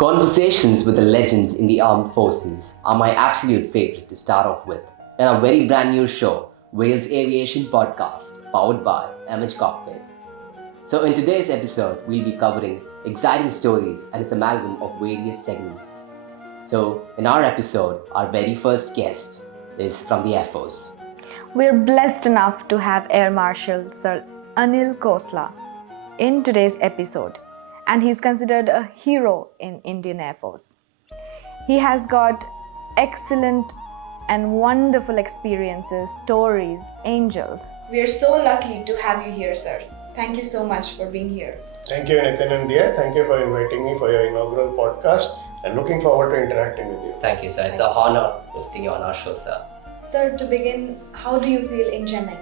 Conversations with the legends in the armed forces are my absolute favorite to start off with in a very brand new show, Wales Aviation Podcast, powered by MH Cockpit. So, in today's episode, we'll be covering exciting stories and its amalgam of various segments. So, in our episode, our very first guest is from the Air Force. We're blessed enough to have Air Marshal Sir Anil Khosla in today's episode, and he's considered a hero in Indian Air Force. He has got excellent and wonderful experiences, stories, angels. We are so lucky to have you here, sir. Thank you so much for being here. Thank you, Nitin and Dia. Thank you for inviting me for your inaugural podcast and looking forward to interacting with you. Thank you, sir. It's an honor hosting you on our show, sir. Sir, to begin, how do you feel in Chennai?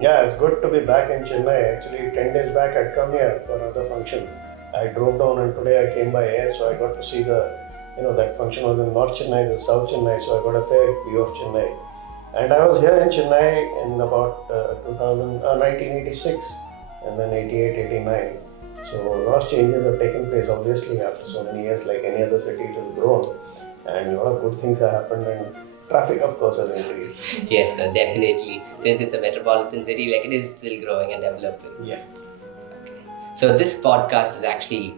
Yeah, it's good to be back in Chennai. Actually, 10 days back I'd come here for another function. I drove down and today I came by air, so I got to see that function was in North Chennai, the South Chennai, so I got a fair view of Chennai. And I was here in Chennai in about 1986 and then 88, 89. So a lot of changes have taken place obviously after so many years. Like any other city, it has grown and a lot of good things have happened and traffic of course has increased. Yes, sir, definitely. Since it's a metropolitan city, like it is still growing and developing. Yeah. So this podcast is actually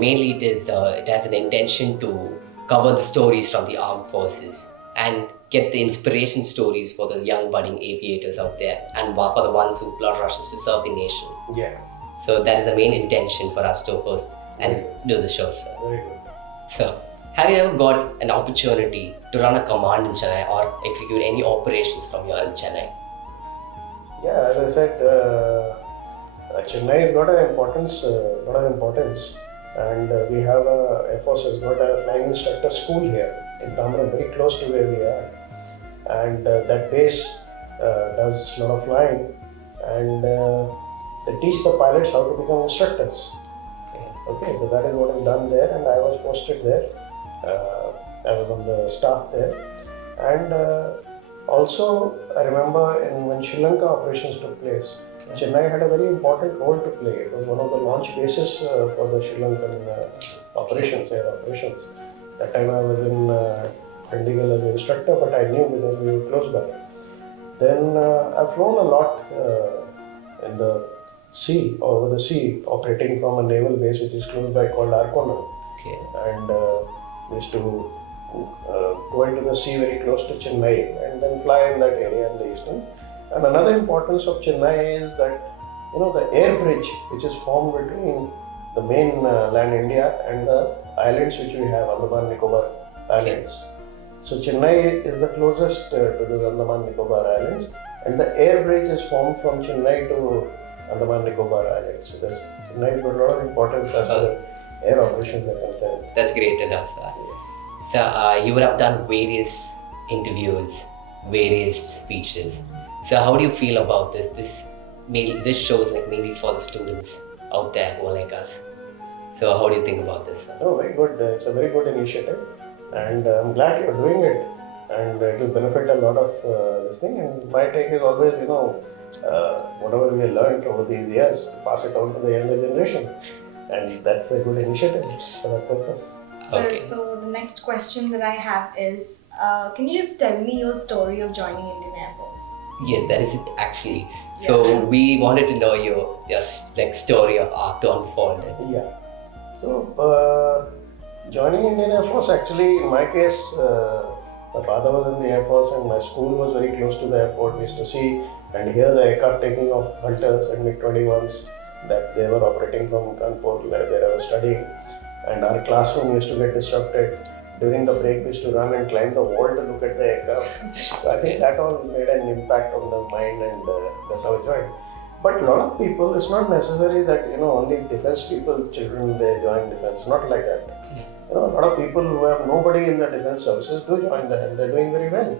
mainly it has an intention to cover the stories from the armed forces and get the inspiration stories for the young budding aviators out there and for the ones who blood rushes to serve the nation. Yeah. So that is the main intention for us to host and do the show, sir. Very good. So, have you ever got an opportunity to run a command in Chennai or execute any operations from here in Chennai? Yeah, as I said, Chennai has got a lot of importance, and we have Air Force has got a flying instructor school here in Tamram, very close to where we are, and that base does a lot of flying, and they teach the pilots how to become instructors. Okay, so that is what is done there, and I was posted there. I was on the staff there, and also I remember when Sri Lanka operations took place, Chennai had a very important role to play. It was one of the launch bases for the Sri Lankan operations, air operations. That time I was in Chandigarh as an instructor, but I knew because we were close by. Then I've flown a lot in the sea, over the sea, operating from a naval base which is close by called Arcona. Okay. And we used to go into the sea very close to Chennai and then fly in that area in the eastern. And another importance of Chennai is that the air bridge which is formed between the main land India and the islands which we have, Andaman Nicobar Islands. So Chennai is the closest to the Andaman Nicobar Islands, and the air bridge is formed from Chennai to Andaman Nicobar Islands. So Chennai has got a lot of importance as far as air operations are concerned. That's great enough, sir. So you would have done various interviews, various speeches. So how do you feel about this? This show is like mainly for the students out there who are like us. So how do you think about this, sir? Oh, very good. It's a very good initiative, and I'm glad you're doing it. And it will benefit a lot of this thing. And my take is always, whatever we have learned over these years, pass it on to the younger generation. And that's a good initiative for that purpose. Sir, Okay. so the next question that I have is, can you just tell me your story of joining Indian Air Force? Yeah, that is it actually. So we wanted to know your story of arc to unfold it. Yeah. So, joining Indian Air Force, actually, in my case, my father was in the Air Force and my school was very close to the airport. We used to see and hear the aircraft taking off Hunters and MiG-21s that they were operating from Kanpur, where I was studying. And our classroom used to get disrupted. During the break, we used to run and climb the wall to look at the aircraft. So I think that all made an impact on the mind, and that's how I joined. But a lot of people, it's not necessary that only defense people, children, they join defense. Not like that. A lot of people who have nobody in the defense services do join that, and they're doing very well.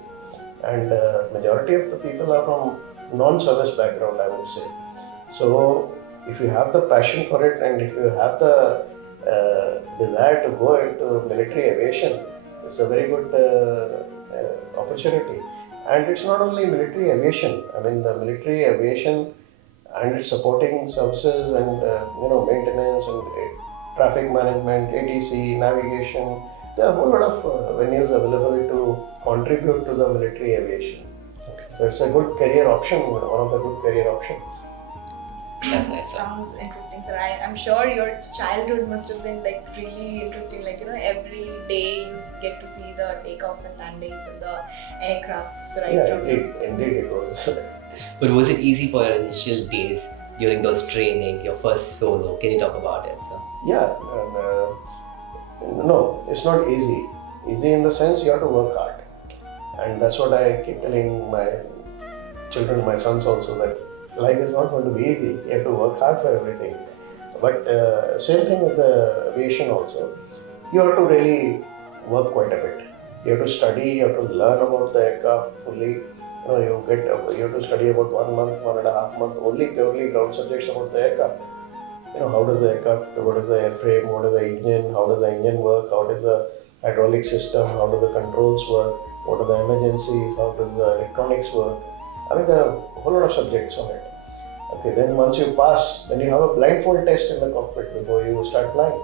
And majority of the people are from non-service background, I would say. So if you have the passion for it, and if you have the desire to go into military aviation, it's a very good opportunity. And it's not only military aviation. I mean, the military aviation and its supporting services and maintenance and traffic management, ATC, navigation. There are a whole lot of venues available to contribute to the military aviation. So it's a good career option, one of the good career options. That's nice. Sounds interesting, sir. I'm sure your childhood must have been like really interesting. Like, every day you get to see the takeoffs and landings and the aircrafts right Yeah, from your school. indeed it was. But was it easy for your initial days during those training, your first solo? Can you talk about it? So, Yeah, no, it's not easy. Easy in the sense you have to work hard. And that's what I keep telling my children, my sons also, that life is not going to be easy. You have to work hard for everything. But same thing with the aviation also. You have to really work quite a bit. You have to study, you have to learn about the aircraft fully. You have to study about 1 month, 1.5 months, only purely ground subjects about the aircraft. How does the aircraft, what is the airframe, what is the engine, how does the engine work, how does the hydraulic system, how do the controls work, what are the emergencies, how does the electronics work. I mean, there are a whole lot of subjects on it. Okay, then once you pass, then you have a blindfold test in the cockpit before you start flying.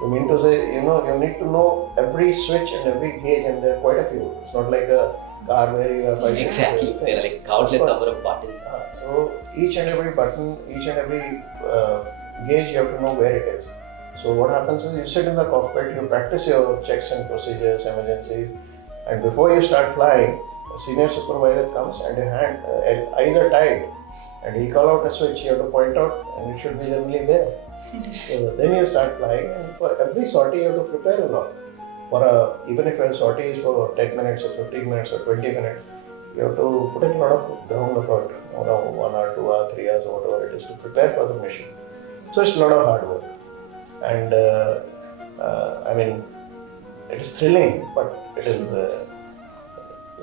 You mean to say, you need to know every switch and every gauge, and there are quite a few. It's not like a car where you have five, exactly. six, There are like countless number of buttons. So each and every button, each and every gauge, you have to know where it is. So what happens is you sit in the cockpit, you practice your checks and procedures, emergencies, and before you start flying, a senior supervisor comes and your eyes are tied, and he'll call out a switch you have to point out, and it should be generally there. So then you start flying, and for every sortie you have to prepare a lot. Even if your sortie is for 10 minutes or 15 minutes or 20 minutes, you have to put in a lot of ground effort, 1 hour, 2 hours, 3 hours, or whatever it is, to prepare for the mission. So it's a lot of hard work. And I mean, it is thrilling, but it is a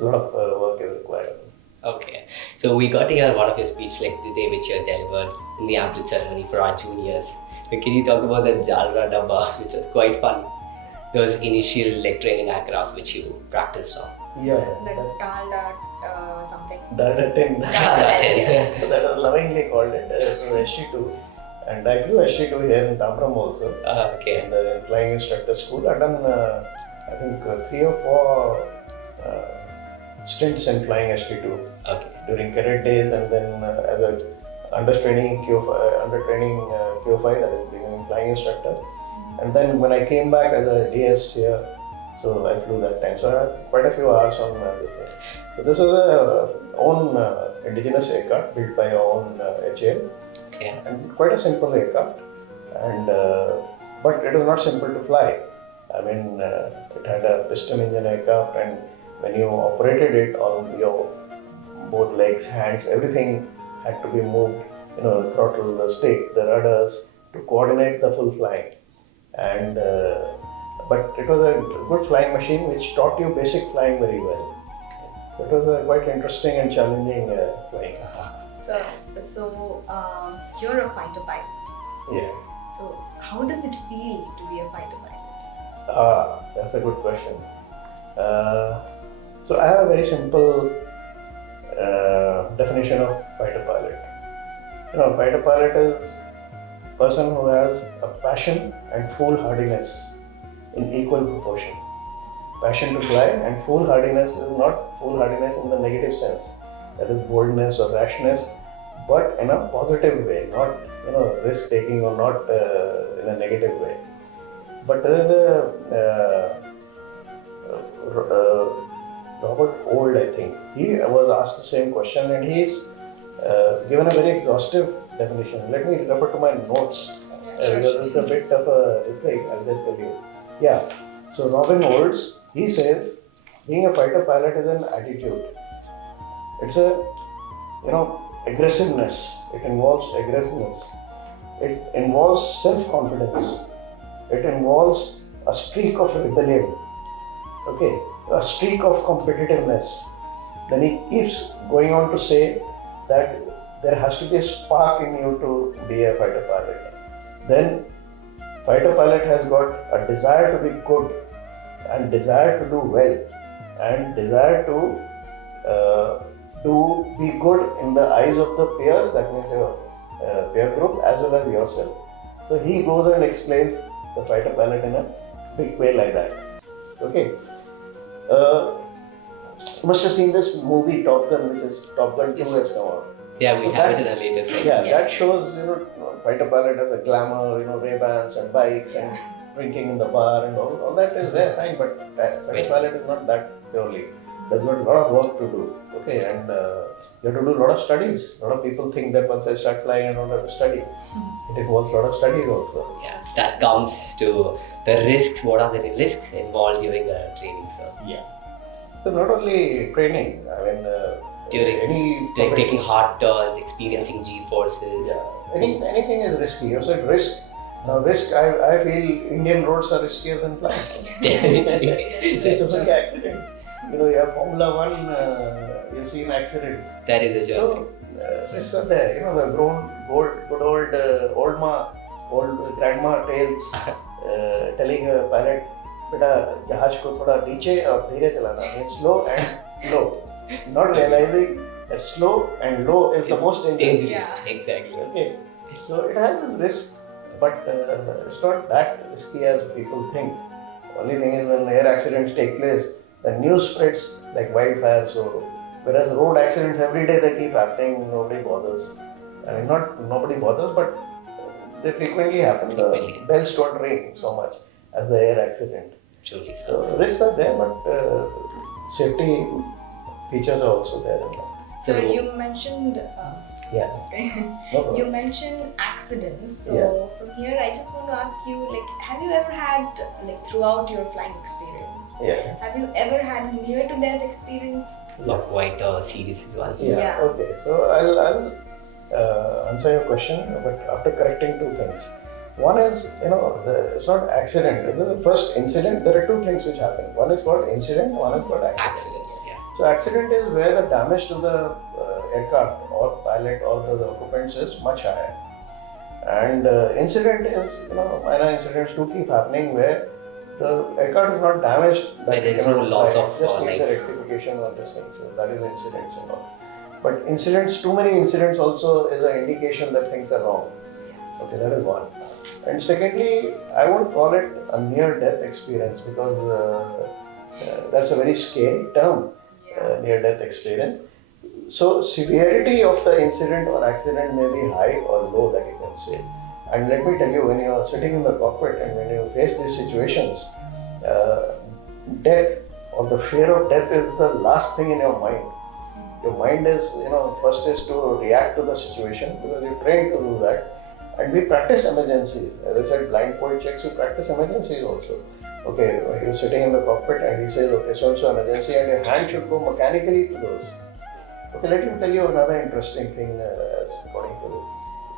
lot of work is required. Okay, so we got to hear one of your speech, like the day which you delivered in the ambulance ceremony for our juniors. So can you talk about the Jalra Dabba, which was quite fun? Those initial training aircrafts which you practiced on. Yeah. The Daldat something. Daldat 10. Daldat 10. Yes. So that was lovingly called it. It was ST2. And I flew ST2 here in Tamram also. Okay. In the flying instructor school. I've done, I think, 3 or 4 stints in flying ST2. Okay. During cadet days, and then as a under training QO5, that is becoming flying instructor. And then when I came back as a DS here, so I flew that time. So I had quite a few hours on this thing. So this is a own indigenous aircraft built by our own HAL. Okay. And quite a simple aircraft, and but it was not simple to fly. I mean, it had a piston engine aircraft, and when you operated it, all your both legs, hands, everything had to be moved. The throttle, the stick, the rudders, to coordinate the full flying. And but it was a good flying machine which taught you basic flying very well. It was a quite interesting and challenging flying. So you're a fighter pilot. Yeah. So how does it feel to be a fighter pilot? That's a good question. So I have a very simple definition of fighter pilot. Fighter pilot is a person who has a passion and foolhardiness in equal proportion. Passion to fly and foolhardiness is not foolhardiness in the negative sense, that is boldness or rashness, but in a positive way, not risk taking or not in a negative way. But Robert Old, I think, he was asked the same question, and he's given a very exhaustive definition. Let me refer to my notes, because it's a bit of this thing, I'll just tell you. Yeah, so Robin Olds, he says, being a fighter pilot is an attitude. It's a, aggressiveness. It involves aggressiveness. It involves self-confidence. It involves a streak of rebellion. Okay, a streak of competitiveness. Then he keeps going on to say that there has to be a spark in you to be a fighter pilot. Then fighter pilot has got a desire to be good, and desire to do well, and desire to be good in the eyes of the peers, that means your peer group, as well as yourself. So he goes and explains the fighter pilot in a big way like that. Okay. You must have seen this movie Top Gun, which is Top Gun 2 Yes. has come out. Yeah, we So have that- it in a later segment. Yeah, Yes. that shows, fighter pilot as a glamour, Ray-Bans and bikes and drinking in the bar and all that is there, fine, but fighter pilot is not that purely. There's got a lot of work to do, okay, and you have to do a lot of studies. A lot of people think that once I start flying, I don't have to study. It involves a lot of studies also. Yeah, that comes to the risks. What are the risks involved during the training, sir? Yeah. So not only training, I mean, During- any Like taking hard turns, experiencing G-forces. Yeah, anything is risky. You said risk. Now risk, I feel Indian roads are riskier than flying. You see so many accidents. You have Formula One, you've seen accidents. That is a journey. So risks are there. The good old grandma tales telling a pilot, "Beta, जहाज को थोड़ा नीचे और धीरे चलाना." Means slow and low. Not realizing that slow and low is the most dangerous. Dangerous, exactly. Okay, so it has its risks, but it's not that risky as people think. Only thing is when air accidents take place, the news spreads like wildfire. So whereas road accidents every day they keep happening, nobody bothers. I mean, not nobody bothers, but they frequently happen. The Frequently. bells don't ring so much as the air accident. Truly, sir. So risks are there, but safety features are also there in that. So So- you mentioned Yeah. okay. No problem. You mentioned accidents. So Yeah. from here, I just want to ask you, like, have you ever had, like, throughout your flying experience, Yeah. have you ever had near-to-death experience? Not quite a serious one. Yeah. Yeah. Okay. So I'll answer your question, but after correcting two things. One is, it's not accident. This is the first incident. There are two things which happen. One is called incident. One is called accident. Accident, yeah. So accident is where the damage to the aircraft or pilot or the occupants is much higher. And incident is, minor incidents do keep happening where the aircraft is not damaged. Where there is no loss of just needs a life. rectification or this thing. So that is incidents and all. But incidents, too many incidents also is an indication that things are wrong. Okay, that is one. And secondly, I won't call it a near-death experience because that's a very scary term, near-death experience. So severity of the incident or accident may be high or low, that you can say. And let me tell you, when you are sitting in the cockpit and when you face these situations, death or the fear of death is the last thing in your mind. Your mind is, first is to react to the situation because you're trained to do that. And we practice emergencies. As I said, blindfold checks, we practice emergencies also. Okay, you're sitting in the cockpit and he says, okay, so emergency, and your hand should go mechanically to those. Okay, let me tell you another interesting thing according to this.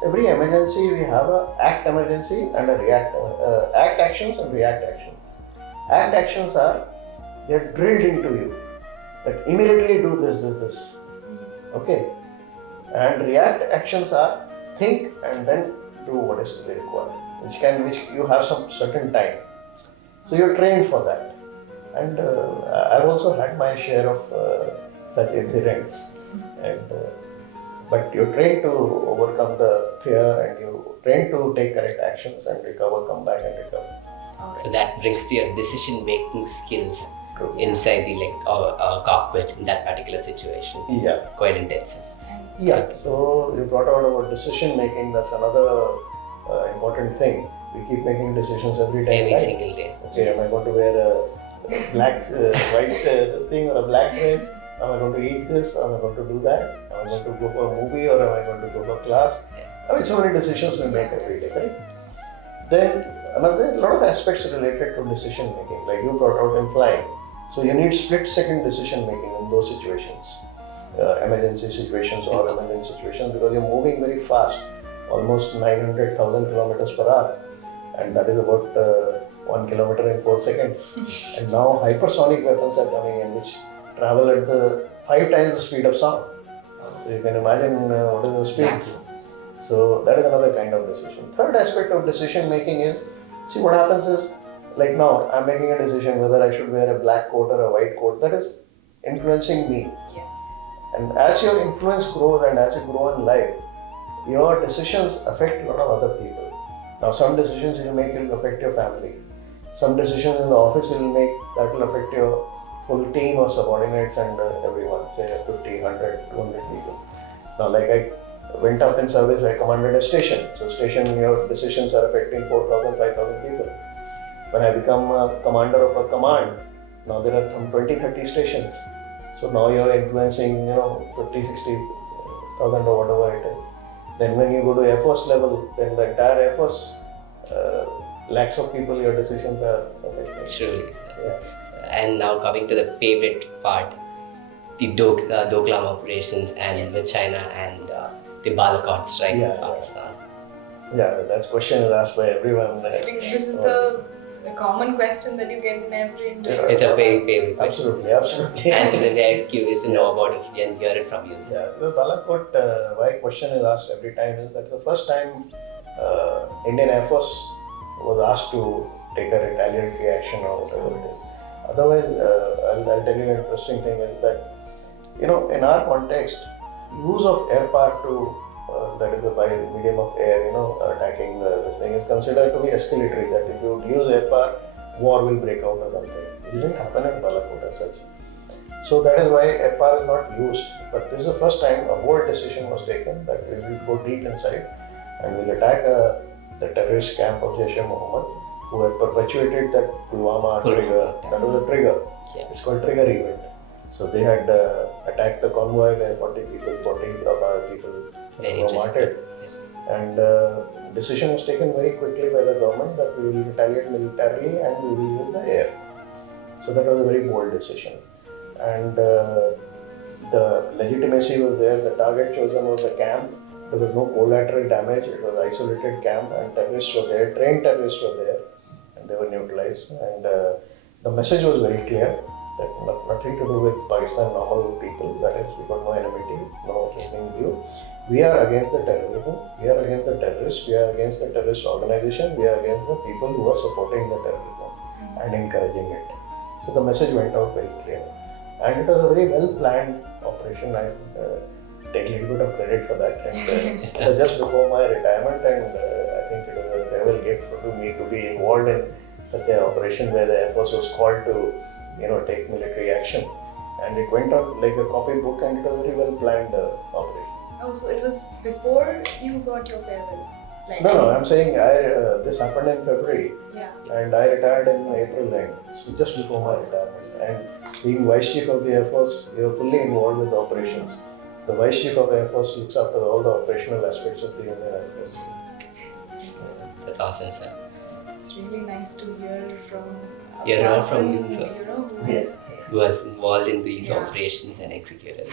Every emergency, we have a act emergency and a act actions and react actions. Act actions are, they're drilled into you. That immediately do this. Okay. And react actions are think and then do what is really required, which you have some certain time. So you're trained for that. And I've also had my share of such incidents. And but you're trained to overcome the fear and you're trained to take correct actions and recover, come back and recover. So that brings to your decision-making skills True. inside the cockpit in that particular situation. Yeah. Quite intense. Yeah, so you brought out about decision making. That's another important thing. We keep making decisions every day. Every right? single day. Okay, am I going to wear a black, white this thing or a black dress? Am I going to eat this? Am I going to do that? Am I going to go for a movie or am I going to go for class? I mean, so many decisions we make every day, right? Then a lot of aspects related to decision making, like you brought out in flying. So you need split-second decision making in those situations. Emergency situations or emergency situations because you're moving very fast, almost 900,000 kilometers per hour, and that is about 1 kilometer in 4 seconds. And now hypersonic weapons are coming in which travel at the 5 times the speed of sound. So you can imagine what is the speed. So that is another kind of decision. Third aspect of decision making is, see what happens is, like now I'm making a decision whether I should wear a black coat or a white coat. That is influencing me. Yeah. And as your influence grows and as you grow in life, your decisions affect a lot of other people. Now, some decisions you'll make will affect your family. Some decisions in the office you'll make that will affect your full team of subordinates and everyone, say 50, 100, 200 people. Now, like I went up in service, I commanded a station. So, station, your decisions are affecting 4,000, 5,000 people. When I become a commander of a command, now there are some 20, 30 stations. So now you're influencing, 50, 60,000 or whatever it is. Then when you go to Air Force level, then the entire Air Force, lakhs of people, your decisions are affecting. Truly. Yeah. And now coming to the favorite part, the Doklam operations and with China and the Balakot strike in Pakistan. Yeah, that question is asked by everyone. I think this is the common question that you get in every interview. It's a very favorite question. Absolutely. And I'm curious to know about it and hear it from you, sir. Yeah, the Balakot, why question is asked every time is that the first time Indian Air Force was asked to take a retaliatory action or whatever it is. Otherwise, I'll tell you an interesting thing is that, in our context, use of air power to, that is by medium of air, attacking this thing is considered to be escalatory, that if you use air power, war will break out or something. It didn't happen in Balakot as such. So that is why air power is not used. But this is the first time a bold decision was taken that we will go deep inside and we'll attack the terrorist camp of Jaish-e-Mohammed, who had perpetuated that Pulwama trigger. That was a trigger. Yeah. It's called trigger event. So they had attacked the convoy where 40 of our people were martyred. Yes. And decision was taken very quickly by the government that we will retaliate militarily and we will use the air. So that was a very bold decision. And the legitimacy was there. The target chosen was the camp. There was no collateral damage. It was an isolated camp and terrorists were there. Trained terrorists were there and they were neutralized. And the message was very clear that nothing to do with Pakistan normal people. That is, we got no enmity, no listening to you. We are against the terrorism. We are against the terrorists. We are against the terrorist organization. We are against the people who are supporting the terrorism and encouraging it. So the message went out very clear. And it was a very well planned operation. I take a little bit of credit for that. And it was just before my retirement, and I think it was a devil gift for me to be involved in such an operation where the Air Force was called to, take military action. And it went out like a copybook, and it was a very well planned operation. Oh, so it was before you got your farewell? No, I'm saying this happened in February. Yeah. And I retired in April then, so just before my retirement. And being Vice Chief of the Air Force, you're fully involved with the operations. The Vice Chief of Air Force looks after all the operational aspects of the Indian Air Force. That's awesome, sir. It's really nice to hear from a Hear out from person, you, sir. who is Who was involved in these operations and executed.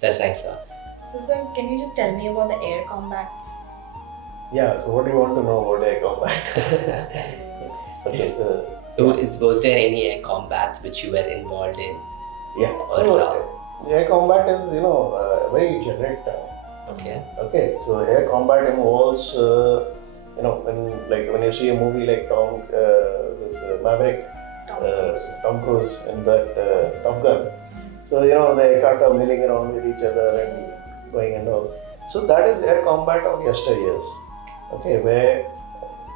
That's nice, sir. So, sir, can you just tell me about the air combats? Yeah, so what do you want to know about air combat? Okay, so Was there any air combats which you were involved in? yeah, so air combat is, a very generic term. Okay. Okay, so air combat involves, when you see a movie like Maverick, Tom Cruise in that Top Gun. So, the aircraft are milling around with each other and going and all. So that is air combat of yesteryears. Okay,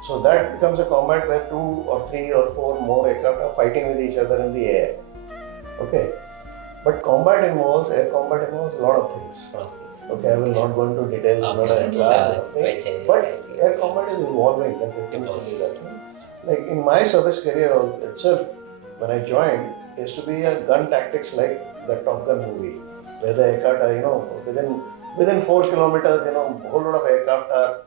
so that becomes a combat where 2 or 3 or 4 more aircraft are fighting with each other in the air. Okay, but air combat involves a lot of things. Okay, I will not go into details, not a class or something. But air combat is evolving. Like in my service career itself, when I joined, it used to be a gun tactics like the Top Gun movie, where the aircraft are, within 4 kilometers, a whole lot of aircraft are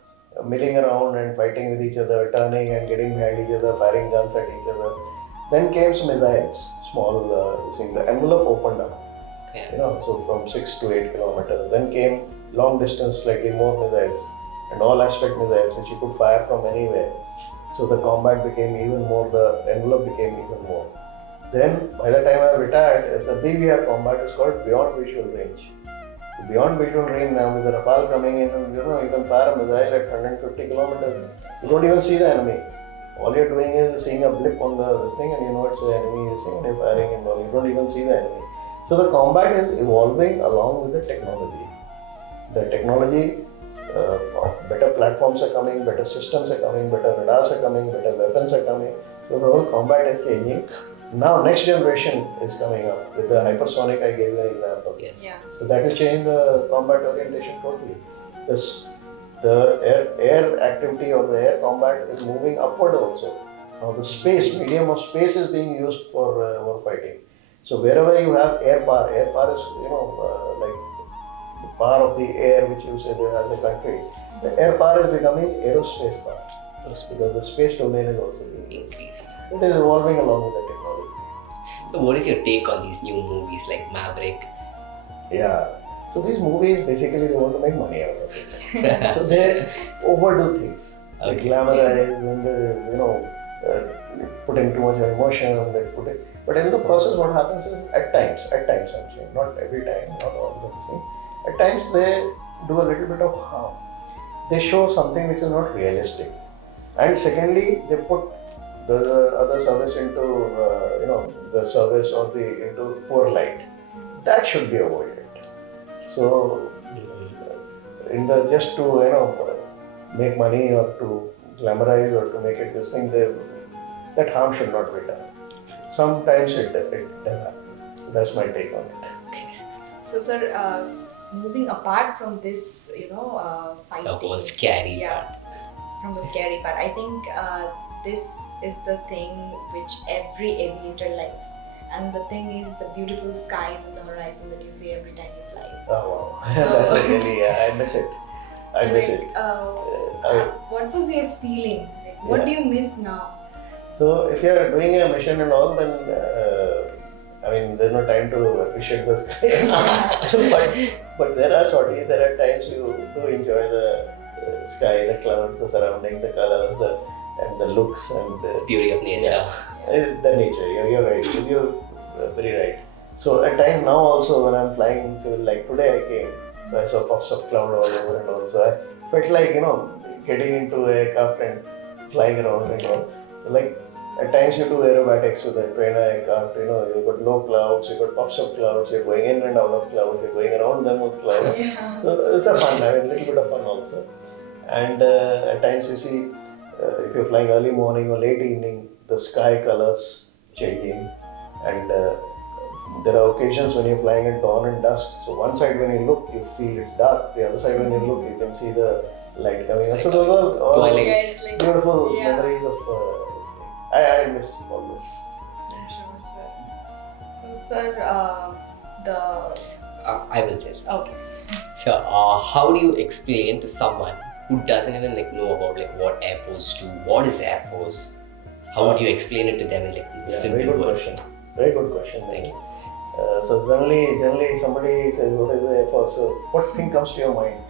milling around and fighting with each other, turning and getting behind each other, firing guns at each other. Then came missiles, small, the envelope opened up. So from 6 to 8 kilometers. Then came long distance, slightly more missiles, and all aspect missiles which you could fire from anywhere. So the combat became even more, the envelope became even more. Then by the time I retired, as a BVR combat is called beyond visual range. Beyond visual range now with the Rafale coming in, and you can fire a missile at 150 kilometers. You don't even see the enemy. All you're doing is seeing a blip on this thing, and it's the enemy is and you're firing and all. You don't even see the enemy. So the combat is evolving along with the technology. The technology of better platforms are coming, better systems are coming, better radars are coming, better weapons are coming. So the whole combat is changing. Now next generation is coming up with the hypersonic. I gave you an example. Yes. Yeah. So that will change the combat orientation totally. This the air activity or the air combat is moving upward also. Now the medium of space is being used for war fighting. So wherever you have air power is like the power of the air which you say there as a country. The air power is becoming aerospace power because the space domain is also being Increased. It is evolving along with the technology. So what is your take on these new movies like Maverick? Yeah. So these movies basically they want to make money out of it. So they overdo things. They Okay. glamorize and put in too much emotion and they put it. But in the process, what happens is at times I'm saying, not every time, not all the time. At times they do a little bit of harm. They show something which is not realistic. And secondly, they put the other service into the service or into poor light. That should be avoided. So in the just to make money or to glamorize or to make it this thing, that harm should not be done. Sometimes it does happen. So that's my take on it. So, sir, moving apart from this, fighting. The whole scary Yeah. From the scary part, I think this is the thing which every aviator likes. And the thing is the beautiful skies and the horizon that you see every time you fly. Oh wow, So- that's really I miss it. I So, miss like, it. what was your feeling? Like, what Yeah. do you miss now? So if you are doing a mission and all, then there's no time to appreciate the sky. but there are times you do enjoy the sky, the clouds, the surrounding, the colors, and the looks and Beauty of nature. the nature. You're right. You're very right. So at time now also when I'm flying, so like today I came, so I saw puffs of cloud all over and all. So I felt like getting into a aircraft and flying around and all. So like at times you do aerobatics with a trainer aircraft. You've got no clouds, you've got puffs of clouds, you're going in and out of clouds, you're going around them with clouds. Yeah. So it's a fun. A little bit of fun also. And at times you see, if you're flying early morning or late evening, the sky colors changing, and there are occasions when you're flying at dawn and dusk. So one side when you look, you feel it's dark. The other side when you look, you can see the light coming. So those are all Twilight. Yeah, it's like, beautiful Yeah. memories of this thing. I miss all this. I'm sure, sir. So, sir, I will tell. okay. So how do you explain to someone who doesn't even know about what Air Force do? What is Air Force? How would you explain it to them in Yeah, simple very good words? question. Very good question. Thank you. So generally somebody says, what is the Air Force? So what thing comes to your mind?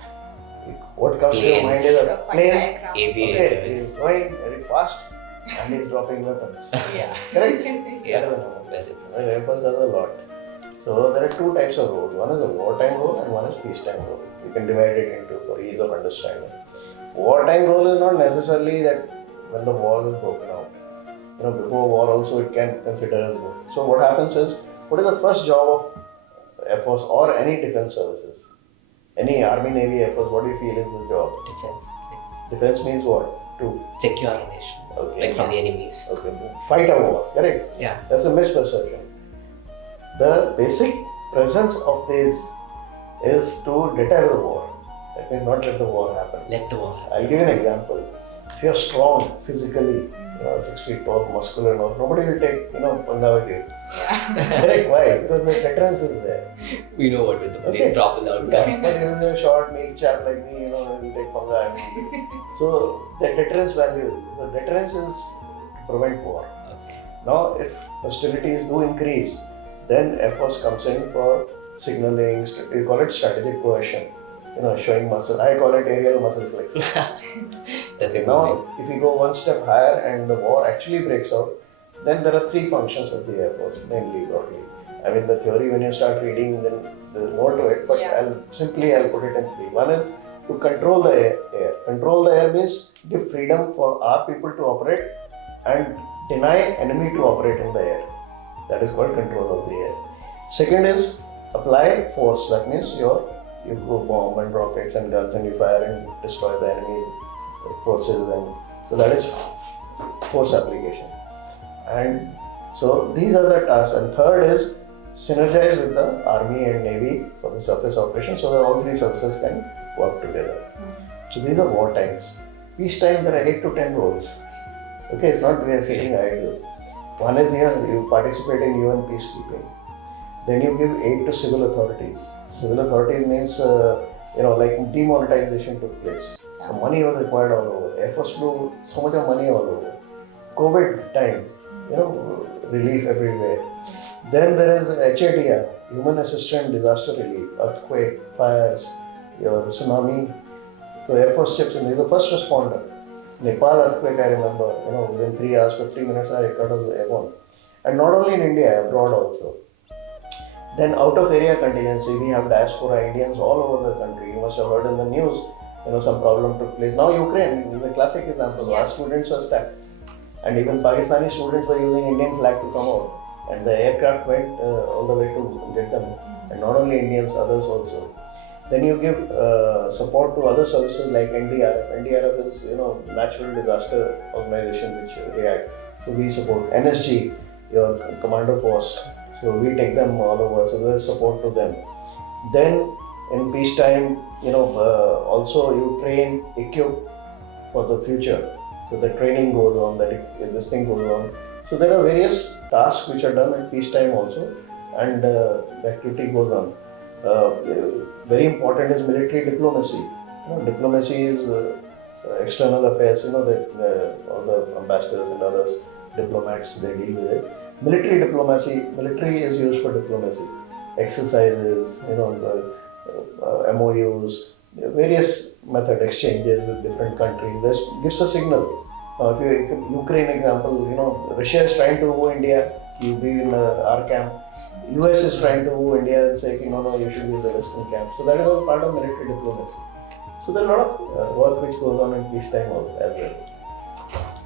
What comes to your mind is a Fighter plane. aircraft. Aviation. Okay, he's going very fast and he's dropping weapons. Yeah. Correct? Yes. That is a That's it. Air Force does a lot. So there are two types of roles. One is a wartime role and one is peacetime role. You can divide it into for ease of understanding. Wartime role is not necessarily that when the war is broken out. Before war also it can consider as war. So what happens is, what is the first job of Air Force or any defense services? Any Army, Navy, Air Force, what do you feel is the job? Defense. Defense means what? To Secure a nation. okay. From the enemies. Okay. Fight a war, correct? Yeah. That's a misperception. The basic presence of this is to deter the war. That means not let the war happen. Let the war happen. I'll give you an example. If you're strong physically, 6 feet tall, muscular and all, nobody will take, panga with you. Yeah. Correct? Why? Because the deterrence is there. We know what will the Okay. probable outcome. Yeah, but if you're a short, meek chap like me, will take panga. So the deterrence value, the deterrence is to prevent war. Okay. Now, if hostilities do increase, then Air Force comes in for signaling. We call it strategic coercion. Showing muscle. I call it aerial muscle flex. That's a good Now, if we go one step higher and the war actually breaks out, then there are three functions of the Air Force, mainly broadly. The theory when you start reading, then there's more to it, but Yeah. I'll put it in three. One is to control the air. Control the air means give freedom for our people to operate and deny enemy to operate in the air. That is called control of the air. Second is apply force. That means your you go bomb and rockets and guns and you fire and destroy the enemy forces, and so that is force application. And so these are the tasks. And third is synergize with the Army and Navy for the surface operations so that all three services can work together. So these are war times. Peacetime there are 8 to 10 roles. Okay, it's not we are sitting idle. One is here, you participate in UN peacekeeping. Then you give aid to civil authorities. Civil authorities means, like demonetization took place. The money was required all over. Air Force flew so much of money all over. COVID time, relief everywhere. Then there is HADR, Human Assistant Disaster Relief, earthquake, fires, your tsunami. So Air Force chips in, he's the first responder. Nepal earthquake, I remember, within 3 hours, 50 minutes, I got was airborne. And not only in India, abroad also. Then out of area contingency, we have diaspora Indians all over the country. You must have heard in the news, some problem took place. Now Ukraine is a classic example. Yeah. Our students were stuck. And even Pakistani students were using Indian flag to come out. And the aircraft went all the way to get them. And not only Indians, others also. Then you give support to other services like NDRF. NDRF is, natural disaster organization which react. So we support NSG, your commando post. So we take them all over. So there's support to them. Then in peacetime, also you train, equip for the future. So the training goes on, this thing goes on. So there are various tasks which are done at peacetime also, and the activity goes on. Very important is military diplomacy. Diplomacy is external affairs. All the ambassadors and others, diplomats, they deal with it. Military diplomacy. Military is used for diplomacy. Exercises, MOUs, various method exchanges with different countries. This gives a signal. If you Ukraine example, Russia is trying to woo India. You be in our camp. US is trying to woo India and saying, no, you should be in the Western camp. So that is all part of military diplomacy. So there are a lot of work which goes on in peacetime also as well.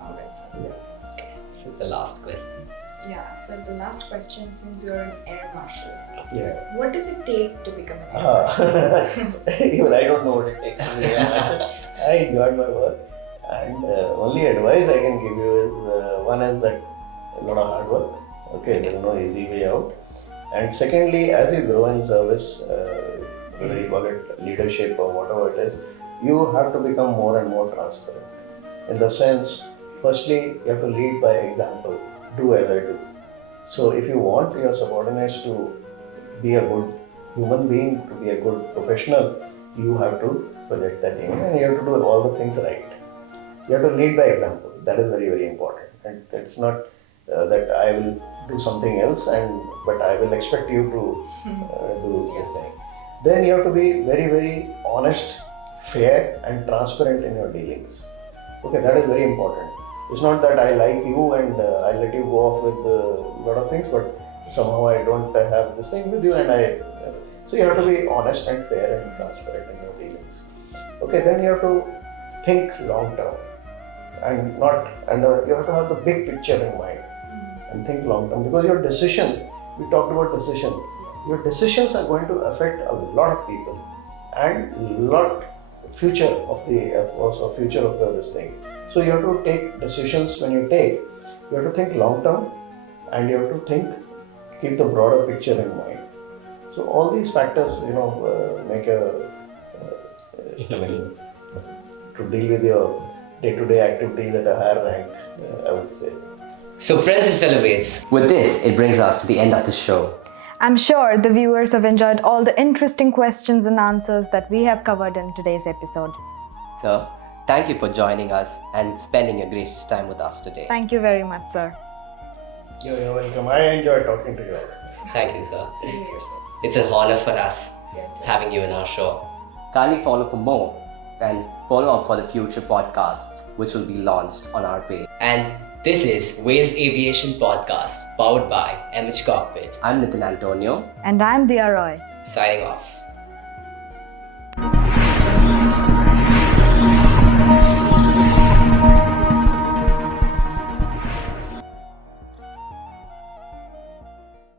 Alright, sir. Yeah. So the last question. Yeah, so the last question, since you're an Air Marshal, Yeah. what does it take to become an Air Marshal? Even I don't know what it takes to be a marshal. I enjoyed my work, and only advice I can give you is one is that a lot of hard work. Okay, there is no easy way out. And secondly, as you grow in service, whether you call it leadership or whatever it is, you have to become more and more transparent. In the sense, firstly, you have to lead by example. Do as I do. So if you want your subordinates to be a good human being, to be a good professional, you have to project that in, and you have to do all the things right. You have to lead by example. That is very, very important. And it's not that I will do something else, but I will expect you to do this thing. Then you have to be very, very honest, fair, and transparent in your dealings. Okay, that is very important. It's not that I like you and I let you go off with a lot of things, but somehow I don't have this thing with you, and so you have to be honest and fair and transparent in your dealings. Okay, then you have to think long term, and you have to have the big picture in mind and think long term, because your decision, we talked about decision, your decisions are going to affect a lot of people and future of this thing. So you have to take decisions. When you have to think long term, and you have to keep the broader picture in mind. So all these factors, make to deal with your day-to-day activities at a higher rank, I would say. So friends and fellow mates, with this, it brings us to the end of the show. I'm sure the viewers have enjoyed all the interesting questions and answers that we have covered in today's episode. So, thank you for joining us and spending your gracious time with us today. Thank you very much, sir. You're welcome. I enjoyed talking to you all. Thank you, sir. Same here, sir. It's an honor for us Yes, sir. having you in our show. Kindly follow for more and follow up for the future podcasts which will be launched on our page. And this is Wales Aviation Podcast, powered by MH Cockpit. I'm Nitin Antonio, And I'm Dia Roy. signing off.